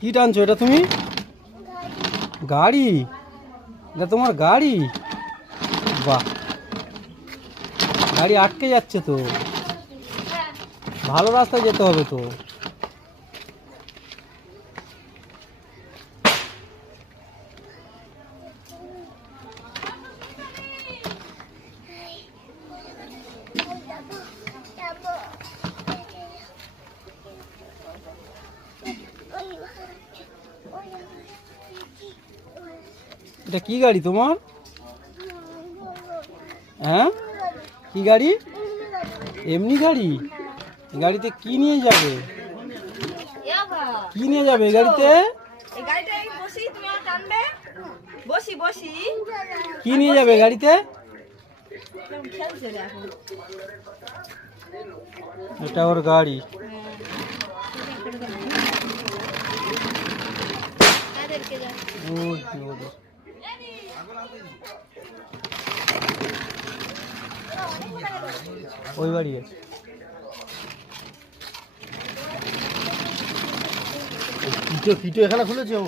কি টানছো এটা তুমি? গাড়ি? এটা তোমার গাড়ি? বাহ, গাড়ি আটকে যাচ্ছে তো, ভালো রাস্তায় যেতে হবে তো। এটা কি গাড়ি তোমার? হ্যাঁ, কি গাড়ি? এমনি গাড়ি? গাড়িতে কি নিয়ে যাবে? কি নিয়ে যাবে গাড়িতে? কি নিয়ে যাবে গাড়িতে? এটা ওর গাড়ি। ওই বাড়ি আছে। কিটো কিটো এখানে খুলেছে ও।